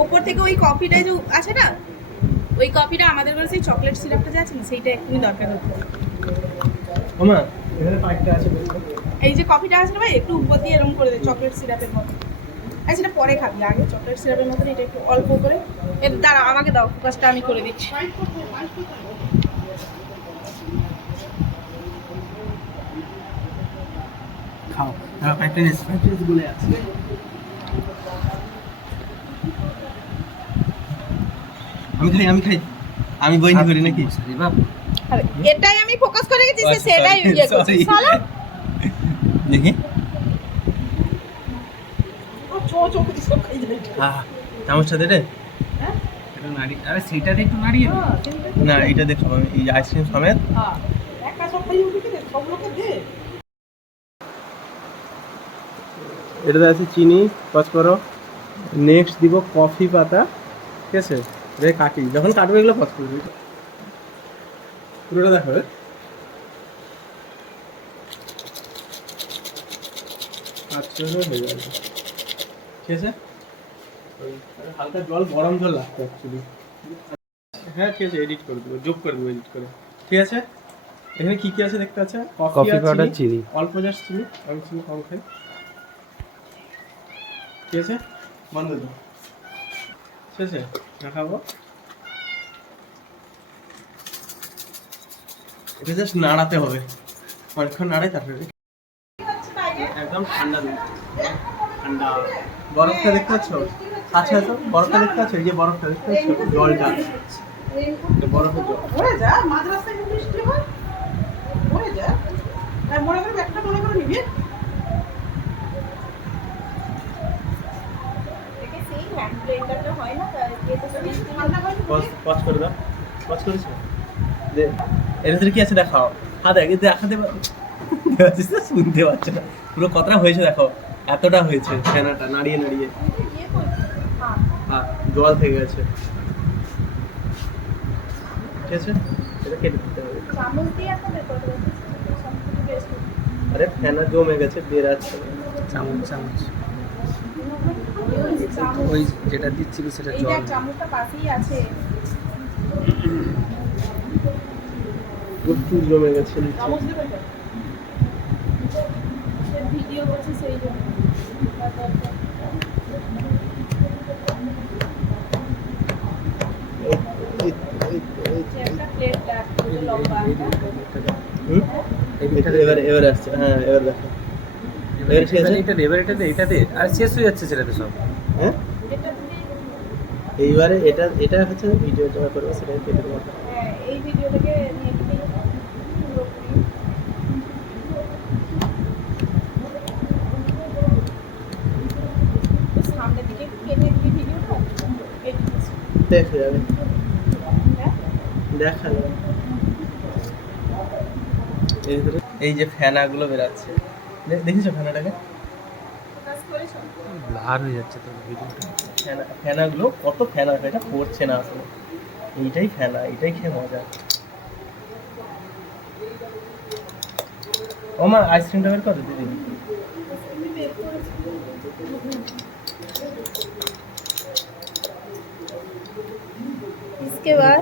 ওপর থেকে ওই কফিটা যে আছে না, ওই কফিটা আমাদের কাছে সেই চকলেট সিরাপটা যে আছে না, সেইটা এক্ষুনি দরকার হচ্ছে। ওমা এখানে পাইপটা আছে দেখো। এই যে কফিটা আছে না ভাই, একটু উপর দিয়ে এরকম করে দে চকলেট সিরাপের মতো। আচ্ছা সেটা পরে খাবি, আগে চকলেট সিরাপের মতো এটা একটু অল্প করে। এর দাঁড়া, আমাকে দাও, ফোকাসটা আমি করে দিচ্ছি। খাও পাইপটা গুলো আছে। আমি খাই আমি বইনি করি নাকি বাপ। আরে এটাই আমি ফোকাস করে গেছি, সেটাই ইয়ে করছি শালা। দেখি ও চো চো করে সব খাই যাবে। চামচটা দে রে। হ্যাঁ এটা নাড়ি, আরে সেটাতে একটু নাড়িয়ে দে। না এটা দেখো আমি এই আইসক্রিম সমেত। হ্যাঁ একা সব খাই উঠে দে, সব লোকে দে। এটাতে আছে চিনি, পজ করো। নেক্সট দিব কফি পাতা, ঠিক আছে? রে কাটি, যখন কাটবে এগুলো পজ করবি, পুরোটা দেখো। আচ্ছা হয়ে যাবে, ঠিক আছে? হালকা জল, গরম জল লাগবে অ্যাকচুয়ালি। হ্যাঁ ঠিক আছে, এডিট করে দেবো, যোগ করে দেবো এডিট করে, ঠিক আছে? এখানে কি কি আছে দেখতে আছে? কফি পাউডার, চিনি, অল্প জাস্ট চিনি, আমি চিনি কম খাই, ঠিক আছে? বন্ধ দাও, ঠিক আছে? দেখাবো, এটা জাস্ট নাড়াতে হবে, অনেকক্ষণ নাড়াই তারপরে একদম ঠান্ডা দিন। ঠান্ডা বরফটা দেখতে পাচ্ছ? আচ্ছা আচ্ছা বরফটা দেখতে পাচ্ছ? এই যে বরফটা দেখতে পাচ্ছ, জলটা বরফের জল হয়ে যা মাদ্রাসায় বৃষ্টি হয়, হয়ে যা আর মনে করে একটা মনে করে নিবি। দেখে সেই হ্যান্ড ব্লেন্ডারটা হয় না, তার এতে তো বৃষ্টি ঠান্ডা হয়। পজ করে দাও, পজ করেছো? দে এর ভিতরে কি আছে দেখাও। হ্যাঁ দেখ, এতে দেখাতে শুনতে পাচ্ছ না, পুরো কতটা হয়েছে দেখো, এতটা হয়েছে ফেনাটা নাড়িয়ে নাড়িয়ে। হ্যাঁ জল থেকে গেছে, ঠিক আছে? এটা কেটে দিতে হবে। চামচ দিয়ে একটা ব্যাপার আছে, সবকিছু বেশ আরে ফেনা জমে গেছে, বেরাচ্ছে। চামচ ওই যেটা দিচ্ছিল সেটা এই যে জল। চামচটা পাশেই আছে। প্রচুর জমে গেছে। চামচ দেবে তো? সে ভিডিও করছে সেই জন্য। একটা প্লেট দাও, লম্বা এবার আসছে, হ্যাঁ এবার দেখো। এটাতে আর শেষ হয়ে যাচ্ছে সেটাতে সব। হ্যাঁ এটা তুমি এইবারে এটা হচ্ছে ভিডিও জমা করবো, সেটা কেটে দেবো। হ্যাঁ এই ভিডিওটাকে নিয়ে পুরোপুরি সামনের দিকে একটু কেটে দিবি ভিডিওটা, দেখা যাবে, হ্যাঁ দেখা যাবে। এই যে ফেনাগুলো বেরাচ্ছে, দেখেছো ফেনাটাকে? কাজ করেছো? ব্লার হয়ে যাচ্ছে তো ভিডিওটা। ফেনাগুলো কত ফেনা, এটা পড়ছে না আসলে, এইটাই ফেনা, এইটাই খেয়ে মজা। ও মা আইসক্রিমটা বের কর দিদি। তুমি বের করেছো? इसके बाद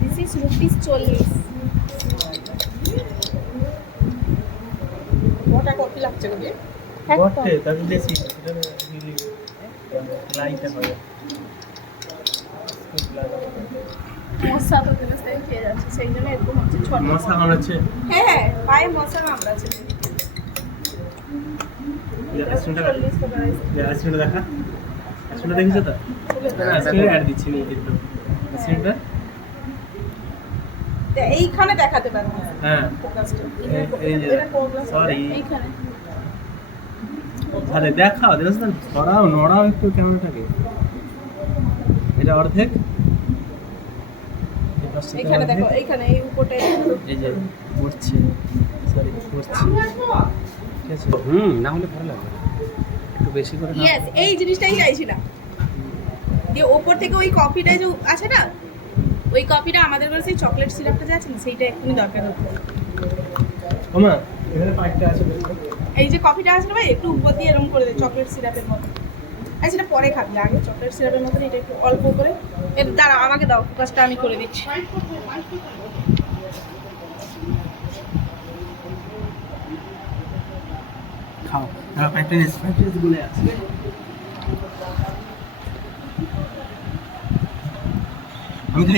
दिस इज ₹40। ওটা কত লাগছে গো? বটে তাহলে দেশি এটা লাইতে হবে। মশা তো দিলে সেই খেয়ে যাচ্ছে, সেই জন্য এরকম হচ্ছে ছোট মশা কামড়াচ্ছে। হ্যাঁ পায়ে মশা কামড়াচ্ছে। আইসক্রিমটা 40 টাকা আইসক্রিমটা দেখা, আইসক্রিমটা দেখেছো তো? আইসক্রিম অ্যাড দিচ্ছি নি একটু আইসক্রিমটা। এইখানে দেখাতে পারবো। হ্যাঁ ফোকাসটা এই যে সরি এইখানে আরে দেখাও, দেখো না, ধরাও নড়াও একটু ক্যামেরাটাকে। এটা অর্ধেক, এইখানে দেখো, এইখানে এই উপরটা এই যে পড়ছে, সরি পড়ছে, ঠিক আছে? না হলে ভালো লাগবে, একটু বেশি করে না। ইয়েস এই জিনিসটাই চাইছিলাম। যে ওপর থেকে ওই কফিটা যে আছে না, ওই কফিটা আমাদের কাছে সেই চকলেট সিরাপটা যে আছে না, সেইটা এক্ষুনি দরকার হচ্ছে। ওমা এখানে পাইপটা আছে দেখো। এই যে কফিটা আছে না ভাই, একটু উপর দিয়ে এরকম করে দে চকলেট সিরাপের মতো। আচ্ছা এটা পরে খাবি, আগে চকলেট সিরাপের মতন এটা একটু অল্প করে দাঁড়া আমাকে দাও, ফোকাসটা আমি করে দিচ্ছি। খাও প্যাকেজ গুলো আছে।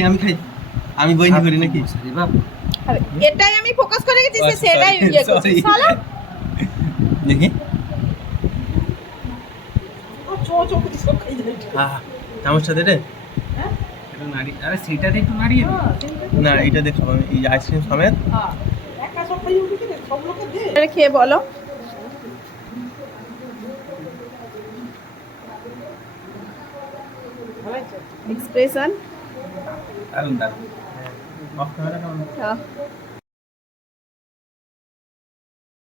আমি খাই আমি বইনি করি নাকি? আরে বাপ, আরে, এটাই আমি ফোকাস করে গেছি, সে সেটাই ইয়ে করছে Sorry. শালা। দেখি চো চো করে সব খাই যাই। চামচটা দে রে। হ্যাঁ একটু নাড়ি, আরে সেটাতে একটু নাড়িয়ে দিই। না এটা দেখো এই আইসক্রিম সমেত। হ্যাঁ একা সব খাই উঠে দে, সব লোকে দে। এটা খেয়ে বলো এক্সপ্রেশন। দারুণ দারুণ। অফ ক্যামেরা কেমন? হ্যাঁ